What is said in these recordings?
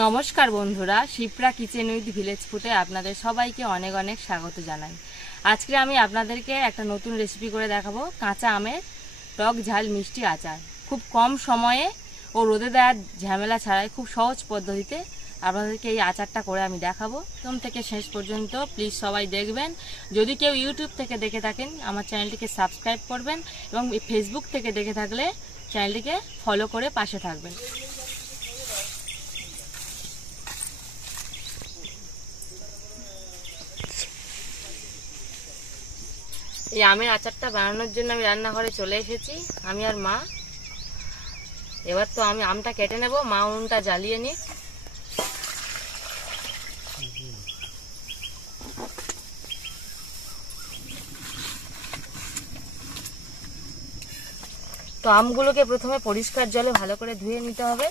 নমস্কার বন্ধুরা, Shipra kitchen with village ফুডে আপনাদের সবাইকে অনেক অনেক স্বাগত জানাই। আজকে আমি আপনাদেরকে একটা নতুন রেসিপি করে দেখাবো, কাঁচা আমের টক ঝাল মিষ্টি আচার। খুব কম সময়ে ও রোদে দেওয়ার ঝামেলা ছাড়াই খুব সহজ পদ্ধতিতে আপনাদেরকে এই আচারটা করে আমি দেখাবো। প্রথম থেকে শেষ পর্যন্ত প্লিজ সবাই দেখবেন। যদি কেউ ইউটিউব থেকে দেখে থাকেন আমার চ্যানেলটিকে সাবস্ক্রাইব করবেন এবং ফেসবুক থেকে দেখে থাকলে চ্যানেলটিকে ফলো করে পাশে থাকবেন। এই আমের আচারটা বানানোর জন্য আমি রান্নাঘরে চলে এসেছি, আমি আর মা। এবার তো আমি আমটা কেটে নেব, মা উনুনটা জ্বালিয়ে নিক। তো আমগুলোকে প্রথমে পরিষ্কার জলে ভালো করে ধুয়ে নিতে হবে।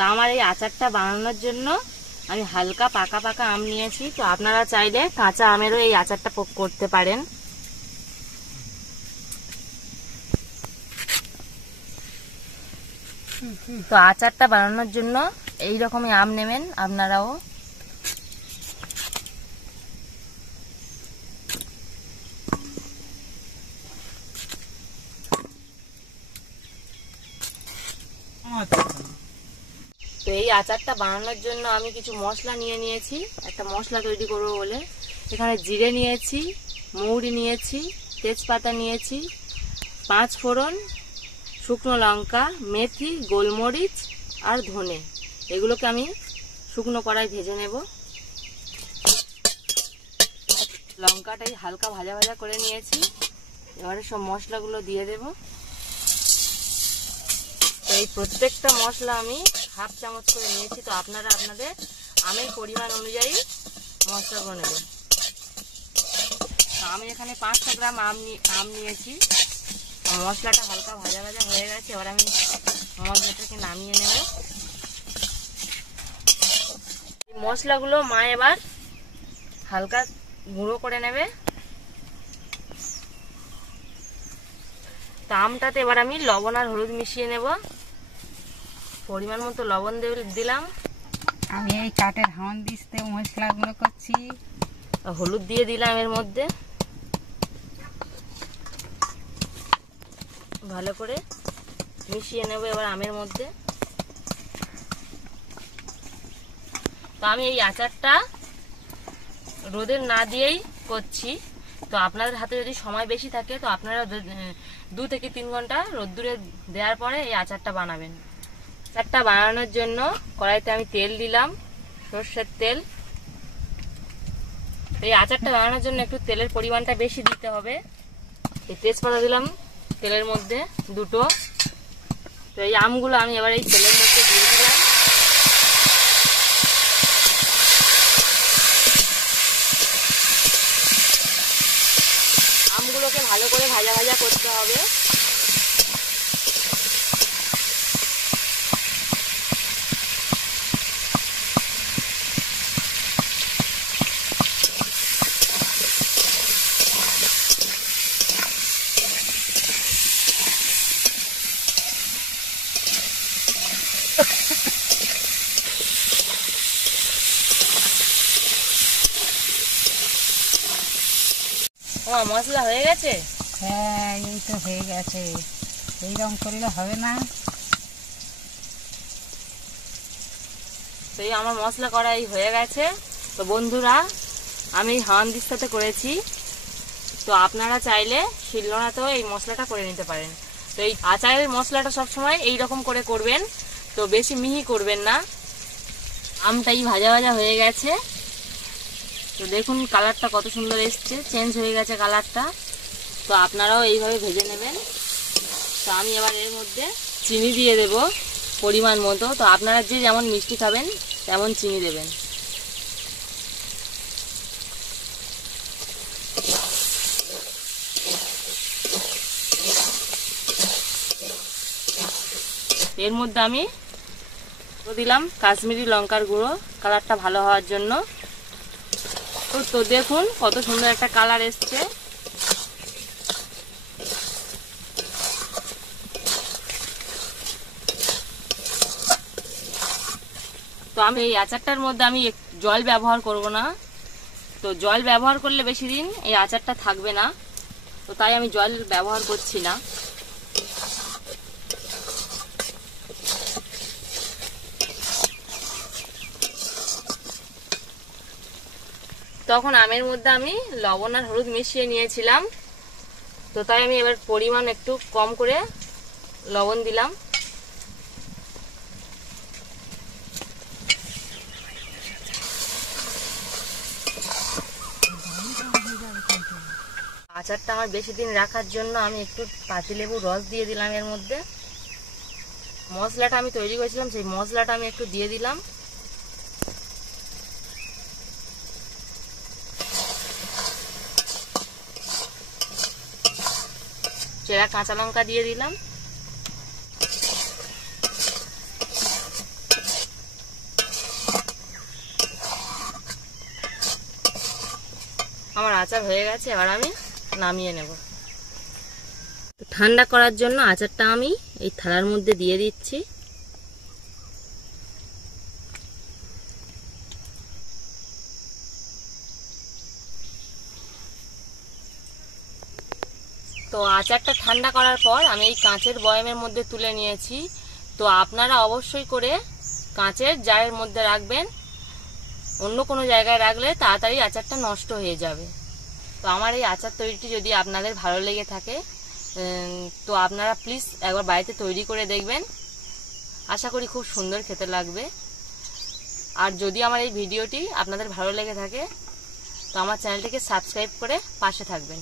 তো আমার এই আচারটা বানানোর জন্য আমি হালকা পাকা পাকা আম নিয়েছি। তো আপনারা চাইলে কাঁচা আমেরও এই আচারটা করতে পারেন। তো আচারটা বানানোর জন্য এই রকমই আম নেবেন আপনারাও। তো এই আচারটা বানানোর জন্য আমি কিছু মশলা নিয়ে নিয়েছি, একটা মশলা তৈরি করবো বলে। এখানে জিরে নিয়েছি, মৌরি নিয়েছি, তেজপাতা নিয়েছি, 5 ফোড়ন, শুকনো লঙ্কা, মেথি, গোলমরিচ আর ধনে। এগুলোকে আমি শুকনো কড়াই ভেজে নেব। লঙ্কাটাই হালকা ভাজা ভাজা করে নিয়েছি, এবারে সব মশলাগুলো দিয়ে দেব। তো এই প্রত্যেকটা মশলা আমি হাফ চামচ করে নিয়েছি। তো আপনারা আপনাদের আমের পরিমাণ অনুযায়ী মশলাগুলো নেবেন। তো আমি এখানে 500 গ্রাম আম নিয়েছি। মশলাটা হালকা ভাজা ভাজা হয়ে গেছে, এবার আমি মশলাটাকে নামিয়ে নেব। মশলাগুলো মা এবার হালকা গুঁড়ো করে নেবে। তো আমটাতে এবার আমি লবণ আর হলুদ মিশিয়ে নেব। পরিমাণ মতো লবণ দিলাম। আমি এই কাঠের হাঁড়িতে মশলাগুলো করছি। হলুদ দিয়ে দিলাম এর মধ্যে। ভালো করে মিশিয়ে নেব এবার আমের মধ্যে। তো আমি এই আচারটা রোদে না দিয়েই করছি। তো আপনাদের হাতে যদি সময় বেশি থাকে তো আপনারা 2 থেকে 3 ঘন্টা রোদ্দুরে দেওয়ার পরে এই আচারটা বানাবেন। আচারটা বানানোর জন্য কড়াইতে আমি তেল দিলাম, সরষের তেল। এই আচারটা বানানোর জন্য একটু তেলের পরিমাণটা বেশি দিতে হবে। এই তেজপাতা দিলাম তেলের মধ্যে 2টো। তো এই আমগুলো আমি এবার এই তেলের মধ্যে দিয়ে দিলাম। আমগুলোকে ভালো করে ভাজা ভাজা করতে হবে। মশলা হয়ে গেছে? হ্যাঁ, এই তো হয়ে গেছে। এইরকম করলে হবে না। তো এই আমার মশলা করাই হয়ে গেছে। তো বন্ধুরা, আমি হাঁড়ির সাথে করেছি। তো আপনারা চাইলে শিলনোড়াতেও এই মশলাটা করে নিতে পারেন। তো এই আচারের মশলাটা সবসময় এইরকম করে করবেন, তো বেশি মিহি করবেন না। আমটাই ভাজা ভাজা হয়ে গেছে। তো দেখুন কালারটা কত সুন্দর এসছে, চেঞ্জ হয়ে গেছে কালারটা। তো আপনারাও এইভাবে ভেজে নেবেন। তো আমি এবার এর মধ্যে চিনি দিয়ে দেব পরিমাণ মতো। তো আপনারা যে যেমন মিষ্টি খাবেন তেমন চিনি দেবেন। এর মধ্যে আমি দিলাম কাশ্মীরি লঙ্কার গুঁড়ো, কালারটা ভালো হওয়ার জন্য। তো দেখুন কত সুন্দর একটা কালার এসছে। তো আমি এই আচারটার মধ্যে আমি জল ব্যবহার করব না। তো জল ব্যবহার করলে বেশি দিন এই আচারটা থাকবে না, তো তাই আমি জল ব্যবহার করছি না। তখন আমের মধ্যে আমি লবণ আর হলুদ মিশিয়ে নিয়েছিলাম, তো তাই আমি এবার পরিমাণ একটু কম করে লবণ দিলাম। আচারটা আমার বেশি দিন রাখার জন্য আমি একটু পাতিলেবুর রস দিয়ে দিলাম এর মধ্যে। মশলাটা আমি তৈরি করেছিলাম সেই মশলাটা আমি একটু দিয়ে দিলাম। চেরা কাঁচা লঙ্কা দিয়ে দিলাম। আমার আচার হয়ে গেছে, এবার আমি নামিয়ে নেব। ঠান্ডা করার জন্য আচারটা আমি এই থালার মধ্যে দিয়ে দিচ্ছি। তো আচারটা ঠান্ডা করার পর আমি এই কাঁচের বয়ামের মধ্যে তুলে নিয়েছি। তো আপনারা অবশ্যই করে কাঁচের জারের মধ্যে রাখবেন, অন্য কোনো জায়গায় রাখলে তাড়াতাড়ি আচারটা নষ্ট হয়ে যাবে। তো আমার এই আচার তৈরিটি যদি আপনাদের ভালো লেগে থাকে তো আপনারা প্লিজ একবার বাড়িতে তৈরি করে দেখবেন, আশা করি খুব সুন্দর খেতে লাগবে। আর যদি আমার এই ভিডিওটি আপনাদের ভালো লেগে থাকে তো আমার চ্যানেলটিকে সাবস্ক্রাইব করে পাশে থাকবেন।